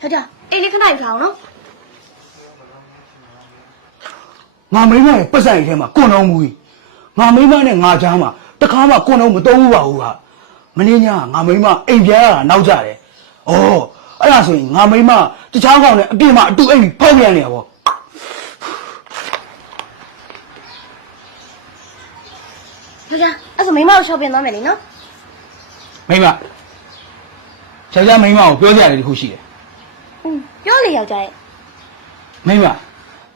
ယောက်ျားအိမ်လေးခဏယူထားအောင်နော်ငါမိမရဲ့ပတ်စံအိတ်ထဲမှာကွန်တော်မူကြီးငါမိမနဲ့ငါချားမှာတခါမှကွန်တော်မသုံးဘူးပါဘူးဟာမင်းညငါမိမအိမ်ပြန်ရတာနောက်ကြတယ်ဩအဲ့ဒါဆိုရင်ငါမိမတခြားကောင်နဲ့အပြင်မှာအတူအိမ်ပြီးဖောက်ပြန်နေရပေါ့ယောက်ျားအဲ့ဆိုမိမကိုရှော့ပြင်သွားမယ်လေနော်မိမယောက်ျားမိမကိုပြောကြရတယ်ဒီခုရှိတယ်อืม ပြောလေယောက်ျားရဲ့မိမ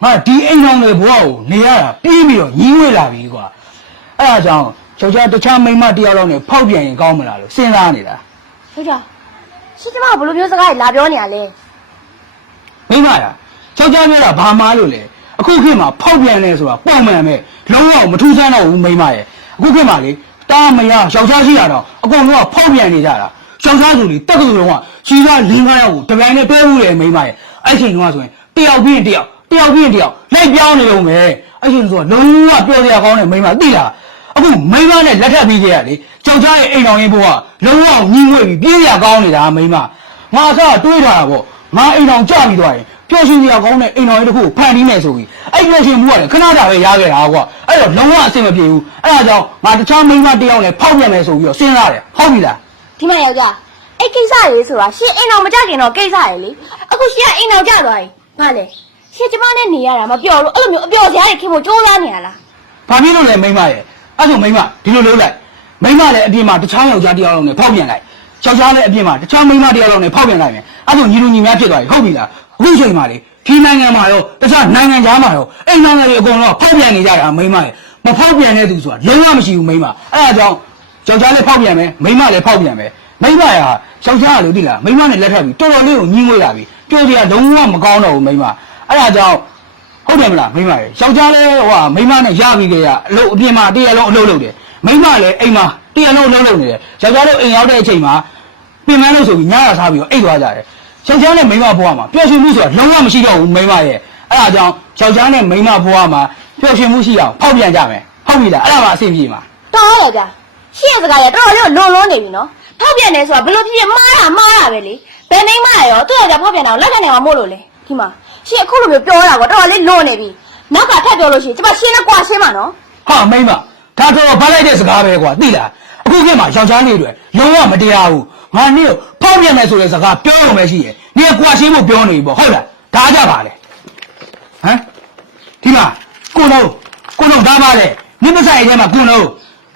ငါဒီအိမ်တော်တွေဘဝကိုနေရတာပြီးပြီးတော့ညီးဝေးလာပြီကွာအဲ့ဒါကြောင့်ယောက်ျားတခြားမိမတယောက်တော့နဲ့ဖောက်ပြန်ရင်ကောင်းမလားလို့စဉ်းစားနေတာယောက်ျားရှင်းကျမကဘလို့မျိုးစကားကြီးလာပြောနေရလဲမိမရာယောက်ျားပြောတာဘာမှလို့လဲအခုခေတ်မှာဖောက်ပြန်နေဆိုတာပုံမှန်ပဲလုံးဝမထူးဆန်းတော့ဘူးမိမရဲ့အခုခေတ်မှာလေတားမရယောက်ျားရှိရတော့အကုန်လုံးကဖောက်ပြန်နေကြတာ ယောက်ျားဆိုလေတက်ကလူလုံးကကြီးသားလင်းကားရောက်ကိုတပိုင်းနဲ့တွဲမှုလေမိမရဲ့အဲ့ချိန်ကဆိုရင်တယောက်ပြီးရင်တယောက်တယောက်ပြီးရင်တယောက်လိုက်ပြောင်းနေလုံးပဲအဲ့ချိန်ဆိုတော့လုံးဝပြောစရာကောင်းတယ်မိမသိလားအခုမိမနဲ့လက်ထပ်ပြီးကြရလေယောက်ျားရဲ့အိမ်တော်ရင်းဘုရားလုံးဝညီးငွေ့ပြီးပြေးရကောင်းနေတာမိမငါအစားတွေးထားတာပေါ့ငါအိမ်တော်ကြပြီးသွားရင်ပျော်ရွှင်စရာကောင်းတဲ့အိမ်တော်ရင်းတစ်ခုကိုဖန်တီးမယ်ဆိုပြီးအဲ့ပျော်ရွှင်မှုကလည်းခဏတာပဲရခဲ့တာကွာအဲ့တော့လုံးဝအဆင်မပြေဘူးအဲ့ဒါကြောင့်ငါတခြားမိန်းမတစ်ယောက်နဲ့ဖောက်ပြန်မယ်ဆိုပြီးတော့စဉ်းစားတယ်ဟုတ်ပြီလား ဒီမှာယောက်ျားအဲ့ကိစ္စရေးဆိုတာရှင်းအိမ်တော်မကြခင်တော့ကိစ္စရေးလေအခုရှင်းကအိမ်တော်ကြသွားပြီဘာလဲရှင်းကျမနဲ့နေရတာမပြောလို့အဲ့လိုမျိုးအပျော်စရာတွေခင်ဖို့ကြိုးစားနေရလားဘာဖြစ်လို့လဲမိန်းမရဲ့အဲ့ဆိုမိန်းမဒီလိုလုပ်လိုက်မိန်းမလည်းအပြင်မှာတခြားယောက်ျားတစ်ယောက်လုံးနဲ့ဖောက်ပြန်လိုက်ယောက်ျားလည်းအပြင်မှာတခြားမိန်းမတစ်ယောက်လုံးနဲ့ဖောက်ပြန်လိုက်မယ်အဲ့ဆိုညီလူညီများဖြစ်သွားပြီဟုတ်ပြီလားအခုချိန်မှာလေဒီနိုင်ငံမှာရောတခြားနိုင်ငံခြားမှာရောအိမ်နိုင်ငံတွေအကုန်လုံးကဖောက်ပြန်နေကြတာမိန်းမရဲ့မဖောက်ပြန်တဲ့သူဆိုတာလုံးဝမရှိဘူးမိန်းမအဲ့ဒါကြောင့် ယောက်ျားလည်းဖောက်ပြန်မယ်မိန်းမလည်းဖောက်ပြန်မယ်မိန်းမရာယောက်ျားကလို့သိလားမိန်းမနဲ့လက်ထပ်ပြီးတော်တော်လေးကိုညှင်းငွေလာပြီပြောစရာလုံးဝမကောင်းတော့ဘူးမိန်းမအဲ့ဒါကြောင့်ဟုတ်တယ်မလားမိမရေယောက်ျားလည်းဟိုဟာမိမနဲ့ရပြီးကြရအလုပ်အပြင်မှာတရလုံးအလုပ်လုပ်တယ်မိမလည်းအိမ်မှာတရလုံးအလုပ်လုပ်နေတယ်ယောက်ျားတို့အိမ်ရောက်တဲ့အချိန်မှာပြင်မလို့ဆိုပြီးညရစားပြီးတော့အိတ်သွားကြတယ်ယောက်ျားနဲ့မိမဘွားမှာပျော်ရွှင်မှုဆိုတာလုံးဝမရှိတော့ဘူးမိမရဲ့အဲ့ဒါကြောင့်ယောက်ျားနဲ့မိမဘွားမှာပျော်ရွှင်မှုရှိအောင်ဖောက်ပြန်ကြမယ်ဟုတ်ပြီလားအဲ့ဒါမှအဆင်ပြေမှာတော်ရောယောက်ျား ရှင်းရဲ့စကားရတော်တော်လေးကိုလွန်လွန်နေပြီနော်ဖောက်ပြန်နေဆိုတာဘလို့ဖြစ်ဖြစ်မှားတာမှားတာပဲလေဘယ်နေမှရောသူ့ယောက်ျားဖောက်ပြန်တာကိုလက်ခံနေမှာမို့လို့လေဒီမှာရှင်းအခုလိုမျိုးပြောတာကောတော်တော်လေးလွန်နေပြီနောက်ကထပ်ပြောလို့ရှိရင်ကျမရှင်းနဲ့ကွာရှင်းမှာနော်ဟာမိမဒါတော့ဘာလိုက်တဲ့စကားပဲကွာသိလားအခုခေတ်မှာယောက်ျားလေးတွေလုံးဝမတရားဘူးငါနေ့ကိုဖောက်ပြန်မယ်ဆိုတဲ့စကားပြောရုံပဲရှိတယ်နေ့ကွာရှင်းဖို့ပြောနေပြီပေါ့ဟုတ်လားဒါကြပါလေဟမ်ဒီမှာကိုလုံးကိုလုံးဒါပါလေမြင့်မဆိုင်ထဲမှာကိုလုံး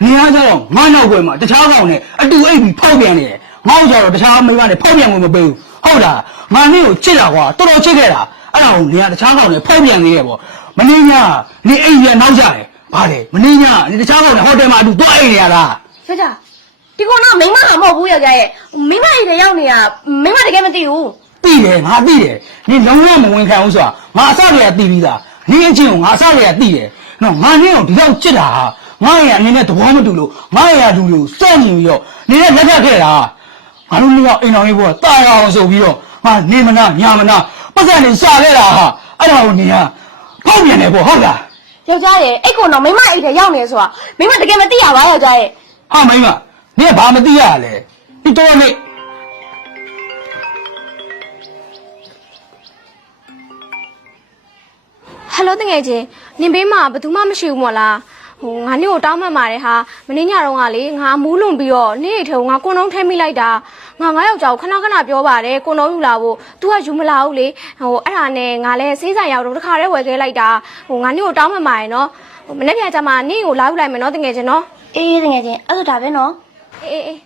နေရာကျတော့ငါနောက်ွယ်မှာတခြားကောင်နဲ့အတူအိပ်ပြီးဖောက်ပြန်နေတယ်ငါ့ကျတော့တခြားမိန်းမနဲ့ဖောက်ပြန်ဝင်မပေးဘူးဟုတ်လားငါနေ့ကိုချစ်တာကွာတော်တော်ချစ်ခဲ့တာအဲ့ဒါကိုနေရာတခြားကောင်နဲ့ဖောက်ပြန်နေတယ်ပေါ့မင်းညနေအိပ်ရနောက်ကြတယ်ဗါလေမင်းညနေတခြားကောင်နဲ့ဟိုတယ်မှာအတူတွားအိပ်နေရလားယောက်ျားဒီကောင်တော့မိန်းမဟာမဟုတ်ဘူးယောက်ျားရဲ့မိန်းမတွေရောက်နေတာမိန်းမတကယ်မသိဘူးသိတယ်ငါသိတယ်နေလုံးဝမဝင်ခံဘူးဆိုတာငါအစတွေကသိပြီးသားနေအချင်းကိုငါအစတွေကသိတယ်နော်ငါနေအောင်ဒီလောက်ချစ်တာဟာ ငါရဲ့အနေနဲ့သဘောမတူလို့ငါရဲ့လူတွေကိုစက်မြင်ပြီးတော့နေနဲ့လက်ထပ်ခဲ့တာငါတို့နှစ်ယောက်အိမ်တော်လေးဘုရားတာရအောင်ဆိုပြီးတော့ငါနေမနာညာမနာပတ်စံနေရှာခဲ့တာဟာအဲ့ဒါကိုနေရဖောက်ပြန်တယ်ပေါ့ဟုတ်လားယောက်ျားရဲ့အဲ့ကောင်တော့မိန်းမအိတ်ထဲရောက်နေဆိုတာမိန်းမတကယ်မသိရပါယောက်ျားရဲ့ဟာမိမနေကဘာမသိရလဲဒီတော့နေဟယ်လိုတငယ်ချင်းနင်ဘေးမှာဘယ်သူမှမရှိဘူးမို့လား ဟိုငါနေ့ကိုတောင်းမှတ်ပါတယ်ဟာမင်းညတော့ကလေငါမူးလွန်ပြီးတော့နေ့အိတ်ထဲကိုငါကွန်တုံးထဲမိလိုက်တာငါငါယောက်ျားကိုခဏခဏပြောပါတယ်ကွန်တုံးယူလာဖို့ तू ကယူမလာဘူးလေဟိုအဲ့ဒါနဲ့ငါလည်းစေးဆိုင်ရောက်တော့တခါတည်းဝယ်ခဲ့လိုက်တာဟိုငါနေ့ကိုတောင်းမှတ်ပါတယ်နော်ဟိုမနေ့ပြန်ကြမှာနေ့ကိုလာယူလိုက်မယ်နော်တငယ်ချင်းနော် အေးတကယ်ချင်းအဲ့ဒါဒါပဲနော် အေးအေးအေး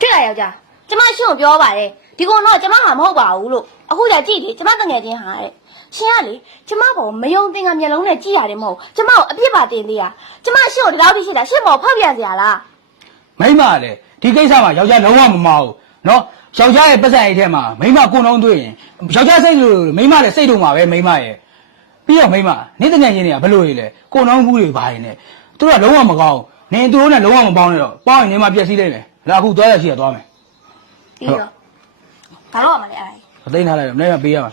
တွေ့ရယောက်ျားကျမရှင်းကိုပြောပါတယ်ဒီကောင်တော့ကျမဟာမဟုတ်ပါဘူးလို့အခုじゃကြည့်လေကျမတကယ်ချင်းဟာတဲ့ ရှင်ကလေကျမဘောမယုံသင်္ကမျက်လုံးနဲ့ကြည့်ရတယ်မဟုတ်ကျမကိုအပြစ်ပါတင်သေးရကျမရှင်းကိုဒီလောက်ထိရှိတာရှင်းမောဖောက်ပြန်စရာလားမိမလည်းဒီကိစ္စမှာယောက်ျားလုံးဝမမအောင်နော်ယောက်ျားရဲ့ပတ်စံအိတ်ထဲမှာမိမကိုယ်လုံးတွေ့ရင်ယောက်ျားစိတ်လို့မိမလည်းစိတ်တုံမှာပဲမိမရဲ့ပြီးတော့မိမနေတငယ်ချင်းတွေကဘယ်လိုလဲကိုယ်လုံးကူးတွေပါရင်လည်းသူကလုံးဝမကောင်းနင်သူတို့နဲ့လုံးဝမပေါင်းနဲ့တော့ပေါင်းရင်နေမှာပျက်စီးလိမ့်မယ်ဒါအခုသွားရရှိရသွားမယ်ပြီးတော့ဘာလို့ရမလဲအဲ့ဒါမသိမ်းထားလိုက်တော့မနေ့ကပေးရမှာ